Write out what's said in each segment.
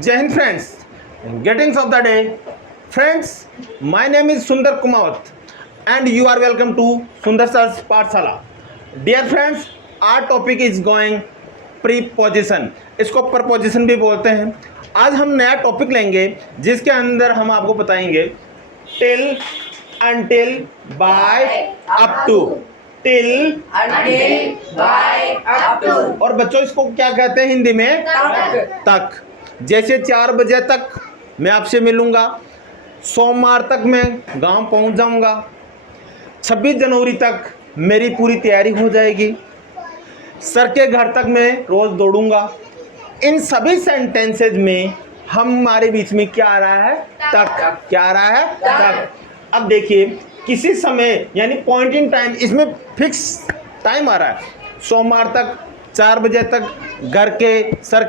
Jai Hind friends, greetings of the day. Friends, my name is Sundar Kumawat and you are welcome to Sundar Sir's Pathshala. Dear friends, our topic is going preposition. इसको preposition भी बोलते हैं. आज हम नया topic लेंगे जिसके अंदर हम आपको बताएंगे till, until, by, up to. Till, until, by, up to. और बच्चों इसको क्या कहते हैं हिंदी में? तक. जैसे 4 बजे तक मैं आपसे मिलूंगा, सोमवार तक मैं गांव पहुंच जाऊंगा, 26 जनवरी तक मेरी पूरी तैयारी हो जाएगी, सर के घर तक मैं रोज दौड़ूंगा. इन सभी सेंटेंसेज में हमारे बीच में क्या आ रहा है? तक. क्या आ रहा है? तक. अब देखिए किसी समय यानी पॉइंट इन टाइम, इसमें फिक्स टाइम आ रहा है. सोमवार तक 4 बजे तक घर के सर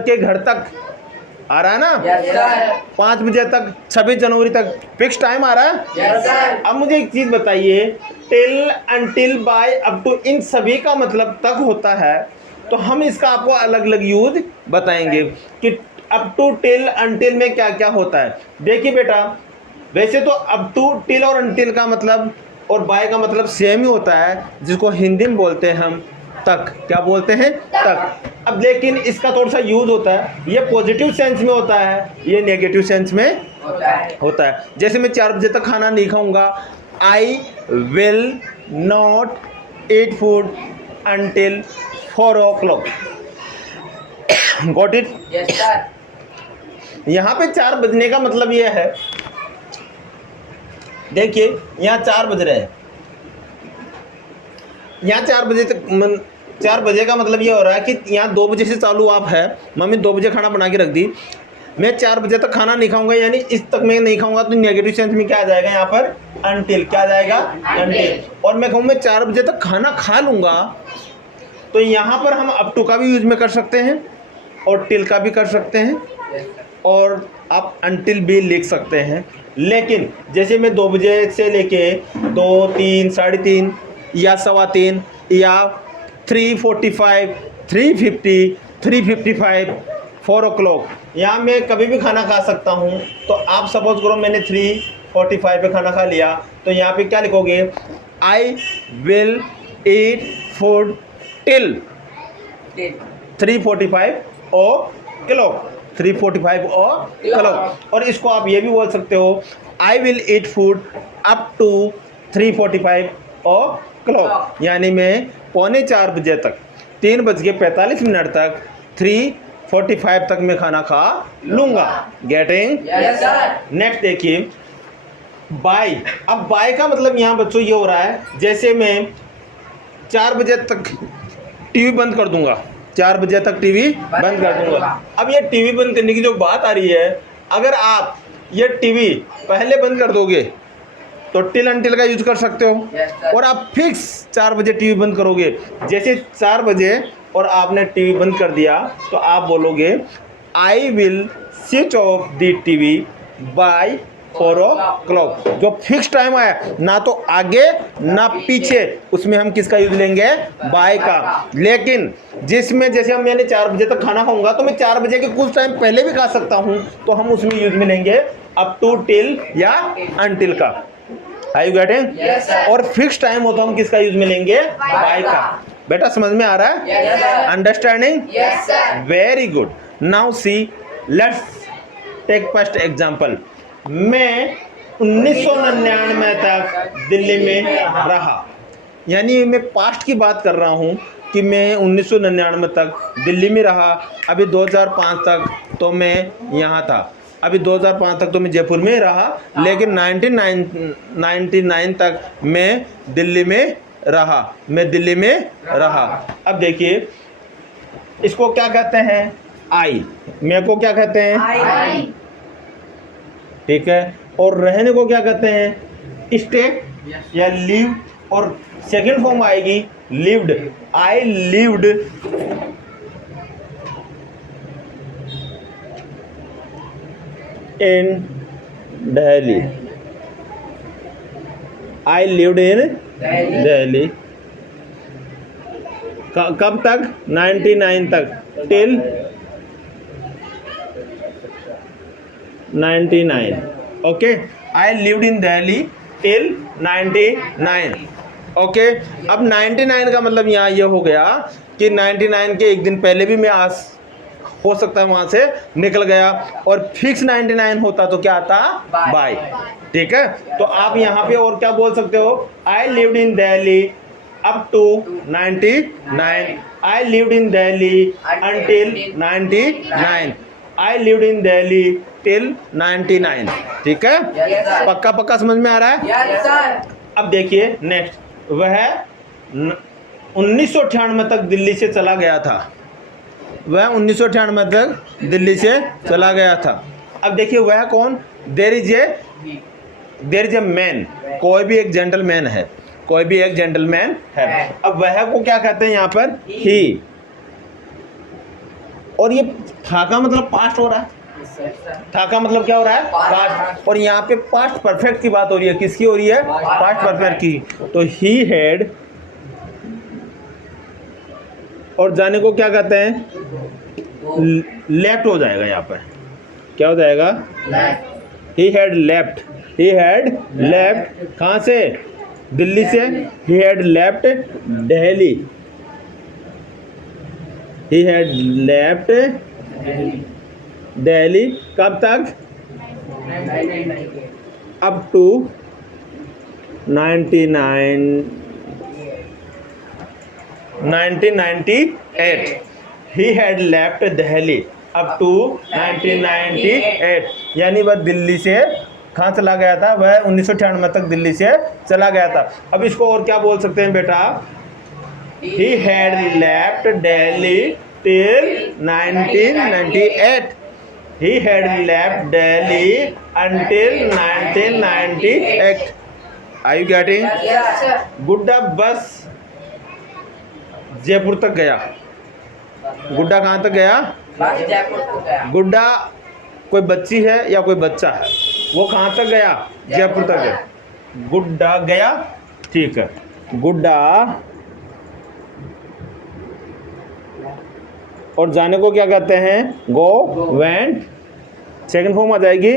के घर तक आ रहा है ना. Yes, sir. 5 बजे तक 26 जनवरी तक फिक्स टाइम आ रहा है. Yes, sir. अब मुझे एक चीज बताइए, till, until, by, up to, इन सभी का मतलब तक होता है. तो हम इसका आपको अलग अलग यूज बताएंगे कि अप टू, टिल, अनटिल में क्या क्या होता है. देखिए बेटा, वैसे तो अप टू, टिल और अनटिल का मतलब और बाय का मतलब सेम ही होता है, जिसको हिंदी में बोलते हैं हम तक. क्या बोलते हैं? तक. अब लेकिन इसका थोड़ा सा यूज होता है, ये पॉजिटिव सेंस में होता है, ये नेगेटिव सेंस में होता है. जैसे मैं 4 बजे तक खाना नहीं खाऊंगा, I will not eat food until 4 o'clock. Got it? Yes, sir. यहाँ पे 4 बजने का मतलब ये है, देखिए यहाँ 4 बज रहे हैं, यहाँ 4 बजे तक 4 बजे का मतलब ये हो रहा है कि यहाँ 2 बजे से चालू आप है, मम्मी 2 बजे खाना बना के रख दी, मैं 4 बजे तक खाना नहीं खाऊंगा, यानी इस तक मैं नहीं खाऊंगा, तो नेगेटिव सेंस में क्या आ जाएगा यहाँ पर? अनटिल. क्या आ जाएगा? अनटिल. और मैं कहूँ मैं 4 बजे तक खाना खा लूँगा, तो यहाँ पर हम अप टू का भी यूज में कर सकते हैं और टिल का भी कर सकते हैं और आप अनटिल भी लिख सकते हैं. लेकिन जैसे मैं 2 बजे से लेके 2, 3, 3:30 या 3:15 या 3:45, 3:50, 3:55, 4 o'clock, यहाँ मैं कभी भी खाना खा सकता हूँ. तो आप सपोज करो मैंने 3:45 पे खाना खा लिया, तो यहाँ पे क्या लिखोगे? आई will eat food till 3:45 o'clock. 3:45 o'clock. और इसको आप ये भी बोल सकते हो, I will eat food up to 3:45 o'clock. यानी मैं 3:45 बजे तक, 3:45 तक 3:45 तक मैं खाना खा लूँगा. गेटिंग? Yes, sir. नेक्स्ट देखिए बाय. अब बाय का मतलब यहाँ बच्चों ये हो रहा है, जैसे मैं 4 बजे तक टीवी बंद कर दूंगा, 4 बजे तक टीवी बंद कर दूंगा. अब ये टीवी बंद करने की जो बात आ रही है, अगर आप ये टीवी पहले बंद कर दोगे तो टिल अनटिल का यूज कर सकते हो. Yes, sir. और आप फिक्स 4 बजे टीवी बंद करोगे, जैसे 4 बजे और आपने टीवी बंद कर दिया, तो आप बोलोगे I will switch off the TV by 4 o'clock. जो फिक्स टाइम आया, ना तो आगे ना पीछे, उसमें हम किसका यूज लेंगे? बाय का. लेकिन जिसमें जैसे हम मैंने 4 बजे तक खाना खाऊंगा, तो मैं 4 बजे के कुछ टाइम पहले भी खा सकता हूं, तो हम उसमें यूज में लेंगे अप टू, टिल या अनटिल का. Are you getting? Yes, sir. और फिक्स टाइम होता हम किसका यूज में लेंगे? बाय का. बेटा समझ में आ रहा है? Yes, sir. Understanding? Yes, sir. Very good. Now see, let's take first example. मैं 1999 तक दिल्ली में रहा, यानी मैं पास्ट की बात कर रहा हूँ कि मैं 1999 तक दिल्ली में रहा. अभी 2005 तक तो मैं यहाँ था, अभी 2005 तक तो मैं जयपुर में रहा, लेकिन 1999 तक मैं दिल्ली में रहा. अब देखिए इसको क्या कहते हैं? आई. मैं को क्या कहते हैं? I. ठीक है. और रहने को क्या कहते हैं? स्टे या लिव. और सेकंड फॉर्म आएगी lived. I lived in Delhi. I lived in Delhi. कब तक? 99 तक. Till 99. Okay, I lived in Delhi till 99. Okay, अब 99 का मतलब यहाँ ये हो गया कि 99 के एक दिन पहले भी मैं हो सकता है वहां से निकल गया, और फिक्स 99 होता तो क्या आता? बाय. ठीक है, तो आप यहाँ पे और क्या बोल सकते हो? I lived in Delhi up to 99. I lived in Delhi until 99. I lived in Delhi till 99. ठीक है, Yes, sir. पक्का पक्का समझ में आ रहा है? Yes, sir. अब देखिए नेक्स्ट, वह 1998 तक दिल्ली से चला गया था. वह 1998 तक दिल्ली से चला गया था. अब देखिए वह कौन? There is a man. कोई भी एक जेंटलमैन है, कोई भी एक जेंटलमैन है. अब वह को क्या कहते हैं यहाँ पर? ही. और ये था का मतलब पास्ट हो रहा है. था का मतलब क्या हो रहा है? पास्ट. और यहाँ पे पास्ट परफेक्ट की बात हो रही है. किसकी हो रही है? पास्ट परफेक्ट की. तो ही हैड, और जाने को क्या कहते हैं? लेफ्ट हो जाएगा यहाँ पर. क्या हो जाएगा? He had left. He had left. कहाँ से? दिल्ली से. He had left Delhi. He had left Delhi. कब तक? Up to 1998. He had left Delhi up to 1998. यानी वह दिल्ली से कहाँ चला गया था? वह 1998 तक दिल्ली से चला गया था. अब इसको और क्या बोल सकते हैं बेटा? ही had left Delhi till 1998. He had left Delhi until 1998. Are you getting? Yes, sir. गुड्डा बस जयपुर तक गया. गुड्डा कहाँ तक गया? बस जयपुर को गया. गुड्डा कोई बच्ची है या कोई बच्चा है? वो कहाँ तक गया? जयपुर तक गया. गुड्डा गया. ठीक है, गुड्डा. और जाने को क्या कहते हैं? Go went. सेकंड फॉर्म आ जाएगी.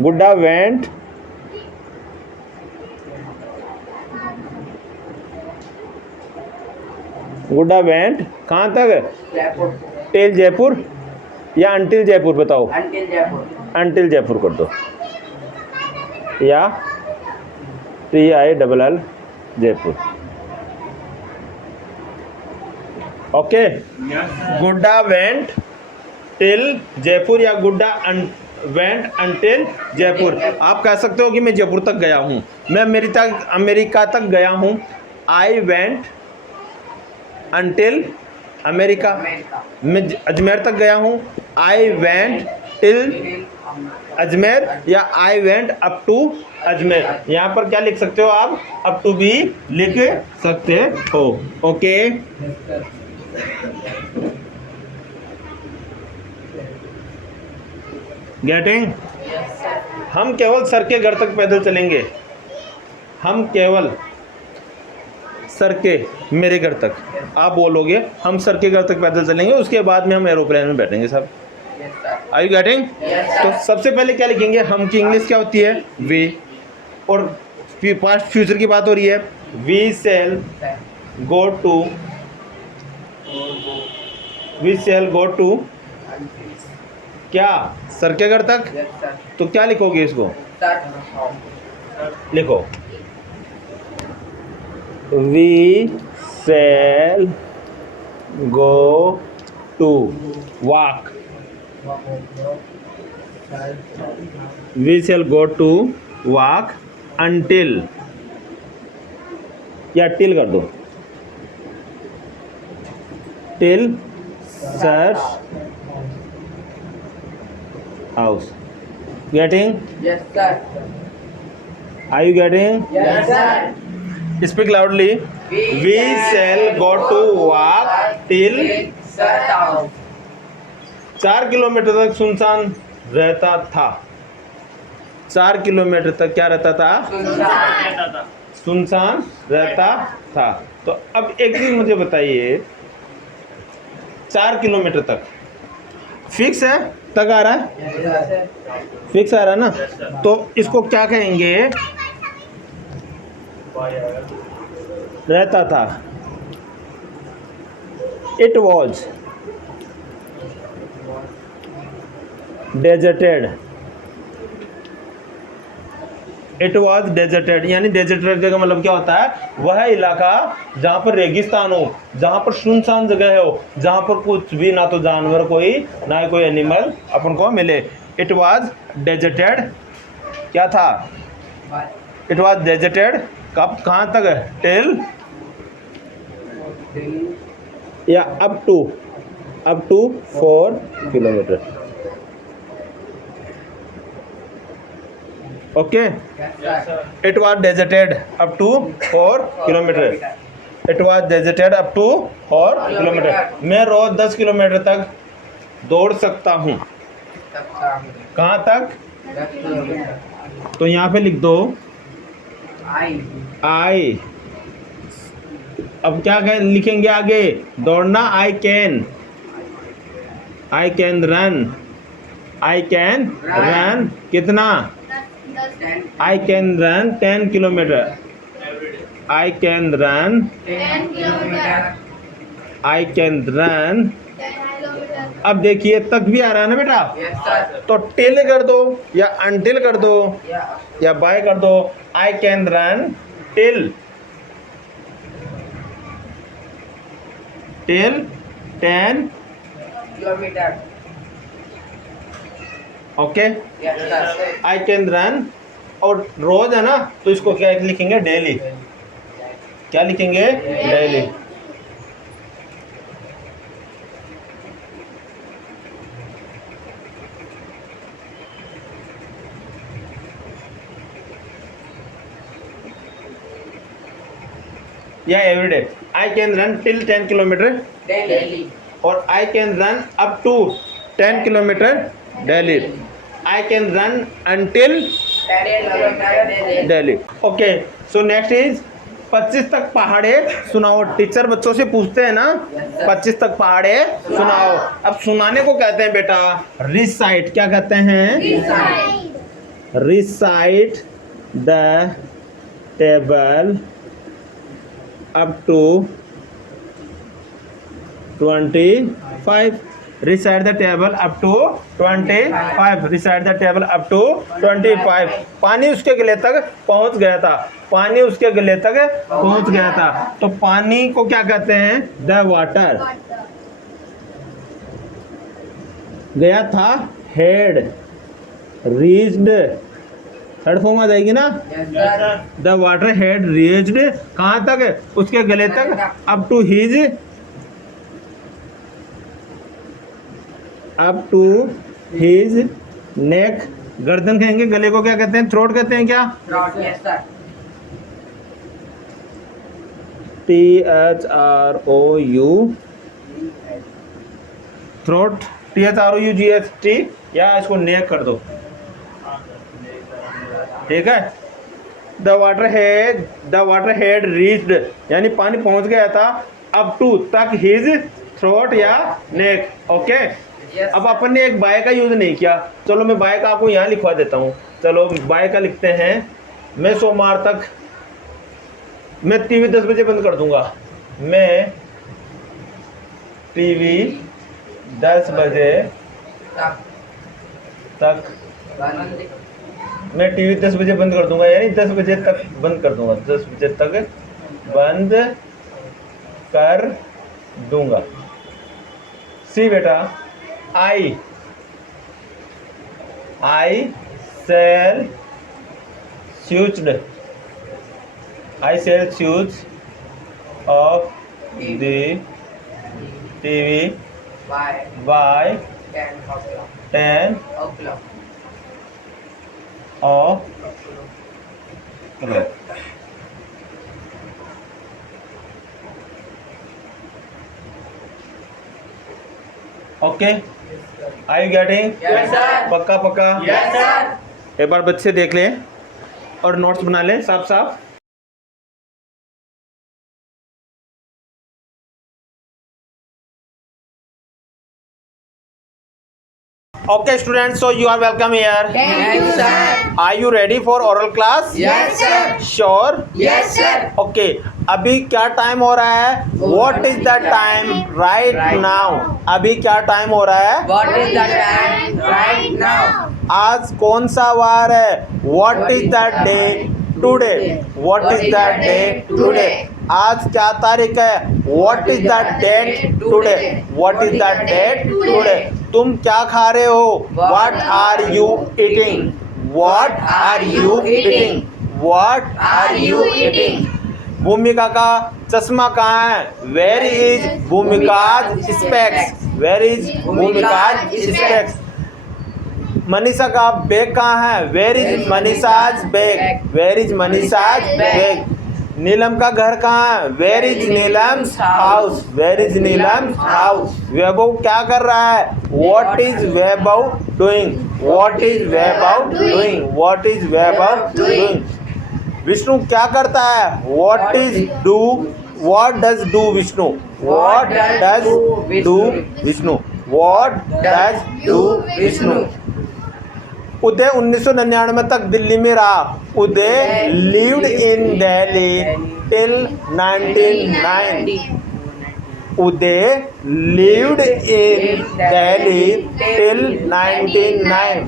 गुड्डा वेंट. गुड्डा वेंट कहाँ तक? जयपुर. टिल जयपुर या अंटिल जयपुर? बताओ. अंटिल जयपुर. अंटिल जयपुर कर दो, या TILL जयपुर. ओके, गुड्डा वेंट टिल जयपुर या गुड्डा वेंट अंटिल जयपुर. आप कह सकते हो कि मैं जयपुर तक गया हूँ, मैं अमेरिका तक गया हूँ. I went until America. मैं अजमेर तक गया हूँ. आई वेंट टिल अजमेर या I went up to Ajmer. यहाँ पर क्या लिख सकते हो आप? अप टू भी लिख सकते हो. Okay, getting? हम केवल सर के घर तक पैदल चलेंगे. हम केवल सर के, मेरे घर तक. आप बोलोगे हम सर के घर तक पैदल चलेंगे, उसके बाद में हम एरोप्लेन में बैठेंगे सब. Are you getting? तो सबसे पहले क्या लिखेंगे? हम की इंग्लिश क्या होती है? वी. और पास्ट फ्यूचर की बात हो रही है. We shell go to. We shell go to क्या? सर के घर तक. तो क्या लिखोगे इसको? लिखो we shell go to walk. वी शैल गो टू वॉक अंटिल, या टिल कर दो. Till sir house. Getting? Yes, sir. Are you getting? Yes, sir. Speak loudly. We shall go to walk till. Sir town. 4 kilometre तक सुनसान रहता था. 4 किलोमीटर तक क्या रहता था? सुनसान. सुनसान रहता था. तो अब एक चीज मुझे बताइए, 4 किलोमीटर तक फिक्स है तक आ रहा है, Yes, sir. फिक्स आ रहा है ना, तो इसको क्या कहेंगे, रहता था, it was deserted, it was deserted, यानी डेजर्टेड का मतलब क्या होता है, वह इलाका जहाँ पर रेगिस्तान हो, जहाँ पर सुनसान जगह हो, जहाँ पर कुछ भी ना तो जानवर कोई ना ही कोई एनिमल अपन को मिले। इट वॉज डेजर्टेड, क्या था, Bye. इट वॉज डेजर्टेड, कब कहाँ तक, टिल या up to 4 kilometre. Okay, Yes, sir. It was deserted up to 4 kilometre, it was deserted up to 4 kilometre. मैं रोज 10 किलोमीटर तक दौड़ सकता हूँ, कहाँ तक, 10 kilometer. तो यहाँ पे लिख दो I. आई, अब क्या लिखेंगे आगे, दौड़ना, आई can run, I can run कितना, 10. आई can run 10 kilometre, I can run, 10 kilometer. I can run. अब देखिए तक भी आ रहा है ना बेटा, Yes, sir. तो टिल कर दो या अनटिल कर दो Yeah. या बाय कर दो, आई can run till 10 Kilometer. Okay, Yes, sir. I can run, और रोज है ना तो इसको क्या लिखेंगे, डेली, क्या लिखेंगे, डेली। या everyday, I can run till 10 kilometre, Daily. और I can run up to 10 kilometre daily, I can run until 10 kilometer daily. Daily. Okay, so next is 25 तक पहाड़े सुनाओ। टीचर बच्चों से पूछते हैं ना, 25 तक पहाड़े सुनाओ। अब सुनाने को कहते हैं बेटा रिसाइट, क्या कहते हैं, recite the table up to 25, recite the table up to 25, recite the table up to 25। पानी उसके गले तक पहुंच गया था, पानी उसके गले तक पहुंच गया था, तो पानी को क्या कहते हैं, द वाटर। गया था, हेड रीच्ड, थर्ड फॉर्म आ जाएगी ना, Yes, sir. The water head reached, कहाँ तक, उसके गले तक, अप टू हिज नेक, गर्दन कहेंगे, गले को क्या कहते हैं, थ्रोट कहते हैं क्या, Not. Yes, sir. THROU, throat, THROUGHT, या इसको नेक कर दो, ठीक है। द वाटर हेड रीच्ड, यानी पानी पहुंच गया था, अप टू तक, हिज थ्रोट या नेक। Okay, Yes. अब अपन ने एक बाय का यूज नहीं किया, चलो मैं बाय का आपको यहाँ लिखवा देता हूँ। चलो बाय का लिखते हैं, मैं सोमवार तक, मैं टीवी 10 बजे बंद कर दूंगा, मैं टीवी 10 बजे Stop. तक, One. मैं टीवी 10 बजे बंद कर दूंगा, यानी 10 बजे तक बंद कर दूंगा, 10 बजे तक बंद कर दूंगा। सी बेटा, I shall switch off the TV By by 10 o'clock. 10 O'clock. Off, okay, are you getting, Yes, sir. पक्का पक्का, Yes, sir. एक बार बच्चे देख लें और नोट्स बना लें साफ साफ। Okay, students, so you are welcome here. Thank you, sir. Are you ready for oral class? Yes, sir. Sure? Yes, sir. Okay, अभी क्या टाइम हो रहा है? What is the time right now? अभी क्या टाइम हो रहा है? What is the time right now? आज कौन सा वार है? What is the day today? What is the day today? आज क्या तारीख है? What is the date today? What is the date today? तुम क्या खा रहे हो? What are you eating? What are you eating? What are you eating? भूमिका का चश्मा कहाँ है? Where is भूमिकाज specs? Where is भूमिकाज specs? Manisha का बैग कहाँ है? Where is Manisha's bag? Where is Manisha's bag? Neelam का घर कहाँ है? Where is Neelam's house? Where is Neelam's house? Vaibhav क्या कर रहा है? What is Vaibhav doing? What is Vaibhav doing? What is Vaibhav doing? Vishnu क्या करता है? What is do? What does do Vishnu? What does do Vishnu? What does do Vishnu? उदय 1999 तक दिल्ली में रहा. उदय lived in Delhi till 1990. Uday lived in Delhi till 1999.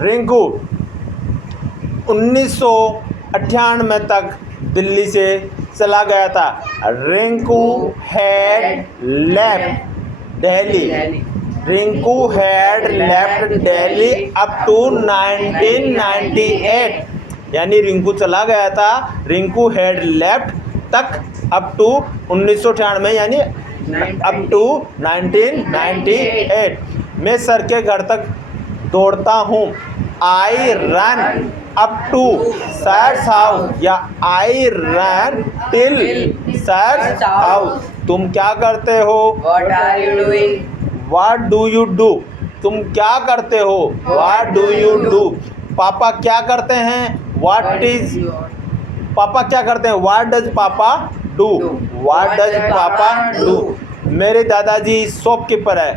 Rinku 1998 तक दिल्ली से चला गया था. Rinku had left Delhi. Rinku had left Delhi up to 1998. यानी रिंकू चला गया था. रिंकू had left तक up to 1998 यानी up to 1998. मैं सर के घर तक दौड़ता हूँ. I run up to sir's house या I run till sir's house. तुम क्या करते हो? What are you doing? What do you do? तुम क्या करते हो? What do you do? पापा क्या करते हैं? What is पापा क्या करते हैं? What does पापा do? What does पापा do? मेरे दादाजी शॉपकीपर है.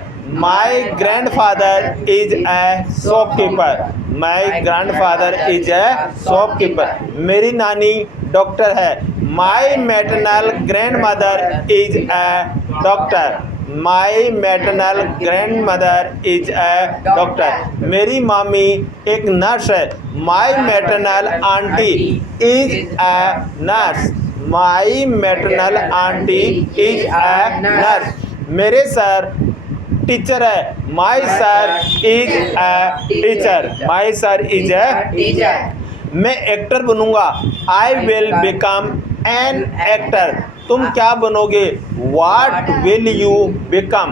My grandfather is a shopkeeper. My grandfather is a shopkeeper. मेरी नानी डॉक्टर है. My maternal grandmother is a doctor. My maternal grandmother is a doctor. मेरी मामी एक नर्स है. My maternal auntie is a nurse. My maternal auntie is a nurse. मेरे sir teacher है. My sir is a teacher. My sir is a Teacher. मैं actor बनूंगा. I will become an actor. तुम क्या बनोगे? What will you become?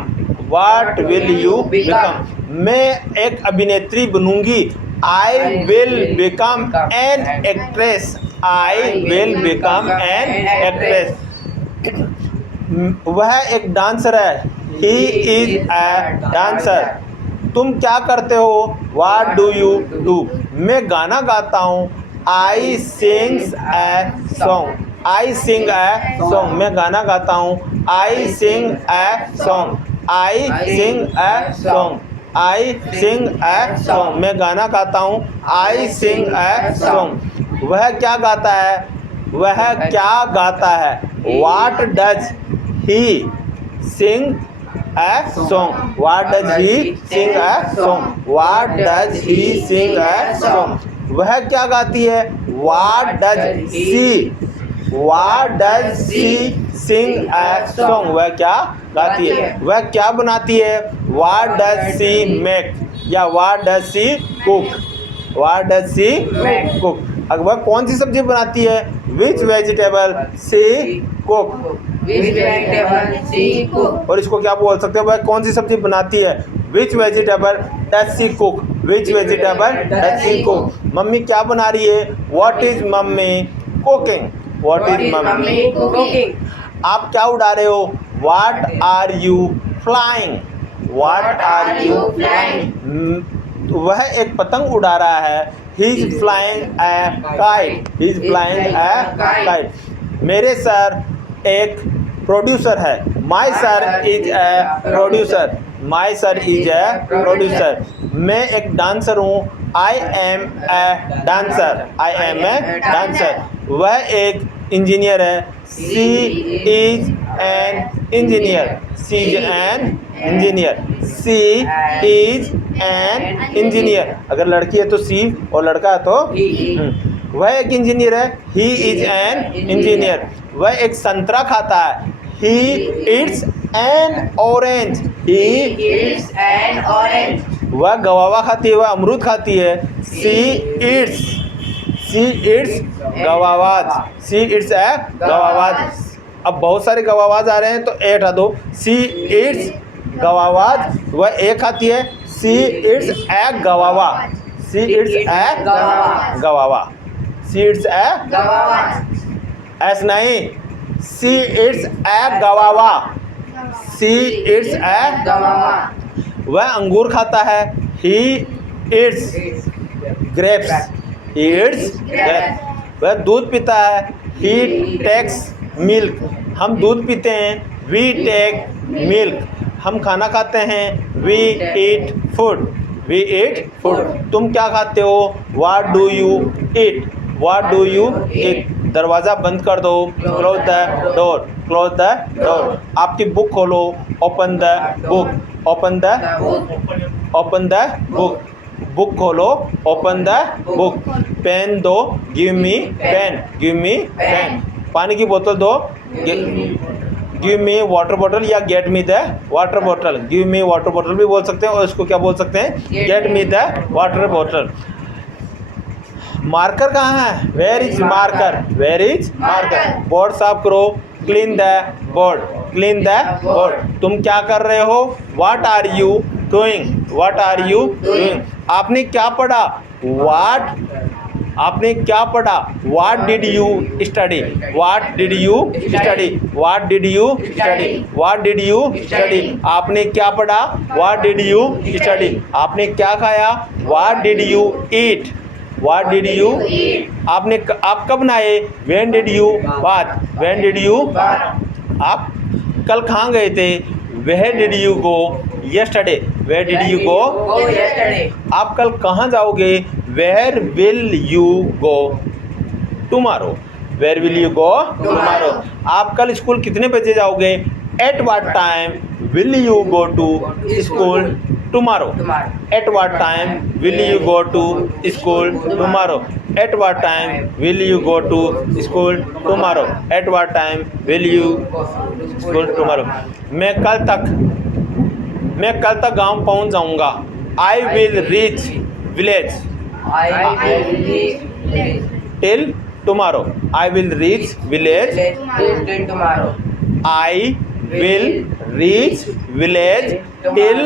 What will you become? मैं एक अभिनेत्री बनूंगी. I will become an actress. I will become an actress. वह एक डांसर है. He is a dancer. तुम क्या करते हो? What do you do? मैं गाना गाता हूँ. I sing a song. I sing a song. मैं गाना गाता हूँ. I sing a song. I sing a song. I sing a song. मैं गाना गाता हूँ. I sing a song. वह क्या गाता है? वह क्या गाता है? What does he sing a song? What does he sing a song? What does he sing a song? वह क्या गाती है? What does she? What does she sing a song? वह क्या गाती है? वह क्या बनाती है? What does she make? या What does she cook? What does she cook? अगर वह कौन सी सब्जी बनाती है? Which vegetable she cook? Which vegetable she cook? और इसको क्या बोल सकते हैं? वह कौन सी सब्जी बनाती है? Which vegetable does she cook? Which vegetable does she cook? Mummy क्या बना रही है? What is mummy cooking? What is mummy cooking? आप क्या उड़ा रहे हो? What are you flying? What are you flying? वह एक पतंग उड़ा रहा है. He is flying a kite. He is flying a kite. मेरे सर एक प्रोड्यूसर है. My sir is a producer. My sir is a producer. मैं एक डांसर हूँ, I am a dancer, I am a dancer. वह एक engineer है, she is an engineer, she is an engineer, she is an engineer. अगर लड़की है तो सी और लड़का है तो वह एक इंजीनियर है, ही इज एन इंजीनियर। वह एक संतरा खाता है, he eats an orange, he eats an orange. वह गवावा खाती है, वह अमरूद खाती है, सी इट्स गवावाज, सी इट्स ए गवावाज। अब बहुत सारे गवावाज आ रहे हैं तो ए हटा दो, सी इट्स गवावाज, वह ए खाती है, she eats a guava, she eats a guava, she eats a Gavawa. S नहीं, she eats a guava, she eats a. Gavawa. वह अंगूर खाता है, he eats grapes, he eats grapes. वह दूध पीता है, ही टेक्स मिल्क, हम दूध पीते हैं, वी टेक मिल्क। हम खाना खाते हैं, we eat food, we eat food. तुम क्या खाते हो, what do you eat, what do you eat. दरवाज़ा बंद कर दो, close the door, close the door. आपकी बुक खोलो, open the book, open the open the book, book खोलो, ओपन द बुक। पेन दो, give me pen, give me pen. पानी की बोतल दो, गिव मी वाटर बॉटल या get me the water bottle. Give me water bottle भी बोल सकते हैं और इसको क्या बोल सकते हैं, get me the water bottle. Marker कहाँ है, where is marker, where is marker. Board साफ करो, clean the board, clean the board. तुम क्या कर रहे हो, what are you doing, what are you doing. आपने क्या पढ़ा, व्हाट, आपने क्या पढ़ा, what did you study, what did you study, what did you study, what did you study. आपने क्या पढ़ा, व्हाट डिड यू स्टडी। आपने क्या खाया, what did you eat, what did you. आपने आप कब नहाए, when did you bath, when did you. आप कल कहाँ गए थे, where did you go yesterday, where did you go. Go yesterday. आप कल कहाँ जाओगे, where will you go tomorrow, where will you go tomorrow. आप कल स्कूल कितने बजे जाओगे, at what time will you go to school tomorrow, Tomorrow. At what time will you go to school tomorrow, at what time will you go to school tomorrow, at what time will you school tomorrow. मैं कल तक गांव पहुंच जाऊंगा, I will reach village I will reach till tomorrow, I will reach village, till tomorrow. I will reach village till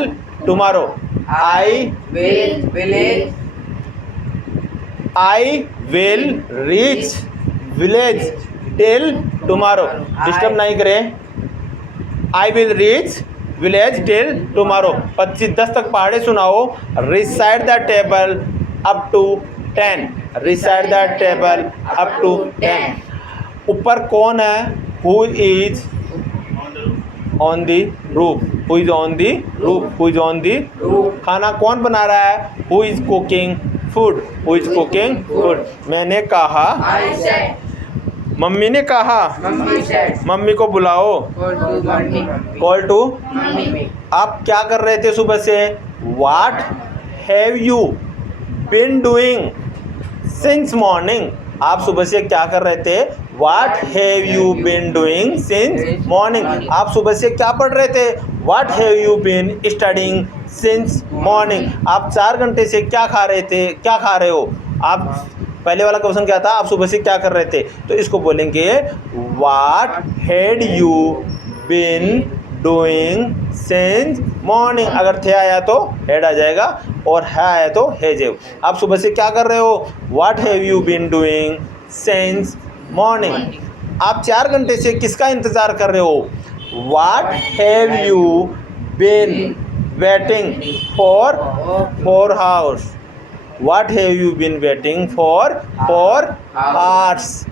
tomorrow, I will reach village till tomorrow. Disturb नहीं करें, I will reach village till tomorrow. 25-10 तक पहाड़े सुनाओ, reside the table up to 10, recite the table up to 10। ऊपर कौन है, who is on the roof, who is on the roof, who is on the roof. खाना कौन बना रहा है, who is cooking food, who is cooking food. मैंने कहा, I said. मम्मी ने कहा, Mummy said. मम्मी को बुलाओ, Go to mommy. Call to. Mummy. आप क्या कर रहे थे सुबह से, what have you been doing since morning. आप सुबह से क्या कर रहे थे, what have you been doing since morning. आप सुबह से क्या पढ़ रहे थे, what have you been studying since morning. आप 4 घंटे से क्या खा रहे थे, क्या खा रहे हो। आप पहले वाला क्वेश्चन क्या था, आप सुबह से क्या कर रहे थे, तो इसको बोलेंगे what had you been doing since morning. अगर थे आया तो हेड आ जाएगा और है आया तो हैज। आप सुबह से क्या कर रहे हो, what have you been doing since morning. आप 4 घंटे से किसका इंतज़ार कर रहे हो, what have you been waiting for 4 hours, what have you been waiting for 4 hours,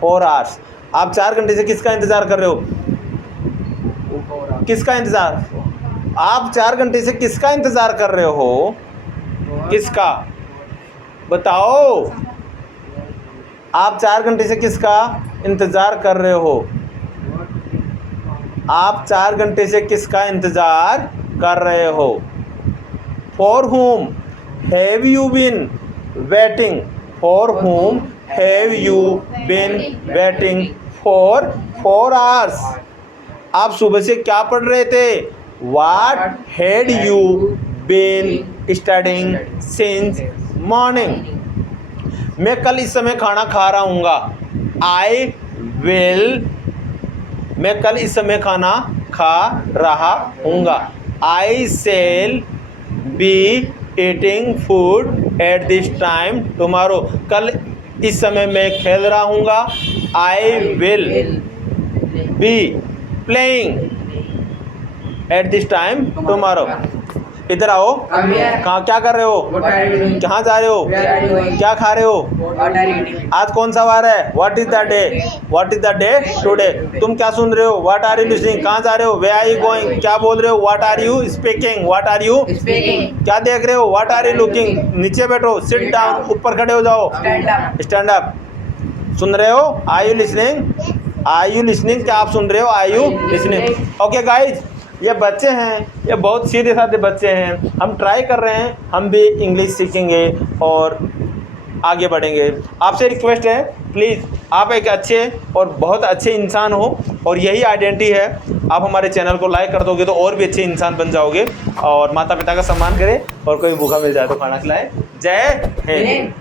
4 hours. आप 4 घंटे से किसका इंतज़ार कर रहे हो, किसका इंतजार, आप 4 घंटे से किसका इंतजार कर रहे हो, किसका बताओ, आप 4 घंटे से किसका इंतजार कर रहे हो, आप 4 घंटे से किसका इंतजार कर रहे हो। For whom have you been waiting, for whom have you been waiting for 4 hours, आप सुबह से क्या पढ़ रहे थे, what had you been studying since morning, मैं कल इस समय खाना खा रहा हूँगा, I will, मैं कल इस समय खाना खा रहा हूँगा, I shall be eating food at this time tomorrow, कल इस समय मैं खेल रहा हूँगा, I will be playing at this time tomorrow। इधर आओ, Come here। कहाँ क्या कर रहे हो, What are you doing? कहाँ जा रहे हो, Where are you going? क्या खा रहे हो, What are you eating? आज कौन सा वार है, what is the day, what is the day today, तुम क्या सुन रहे हो, व्हाट आर यू लिसनिंग, कहाँ जा रहे हो, वेयर आर यू गोइंग, क्या बोल रहे हो, what are you speaking, what are you, Speaking। क्या देख रहे हो, व्हाट आर यू लुकिंग, नीचे बैठो, सिट डाउन, ऊपर खड़े हो जाओ, Stand up। स्टैंड अप, सुन रहे हो, are you listening, are you listening, क्या आप सुन रहे हो, are you listening. Okay guys, ये बच्चे हैं, ये बहुत सीधे साधे बच्चे हैं, हम ट्राई कर रहे हैं, हम भी इंग्लिश सीखेंगे और आगे बढ़ेंगे। आपसे रिक्वेस्ट है, प्लीज़ आप एक अच्छे और बहुत अच्छे इंसान हो और यही आइडेंटिटी है, आप हमारे चैनल को लाइक कर दोगे तो और भी अच्छे इंसान बन जाओगे और माता पिता का सम्मान करें और कोई भूखा मिल जाए तो खाना खिलाए। जय हिंद।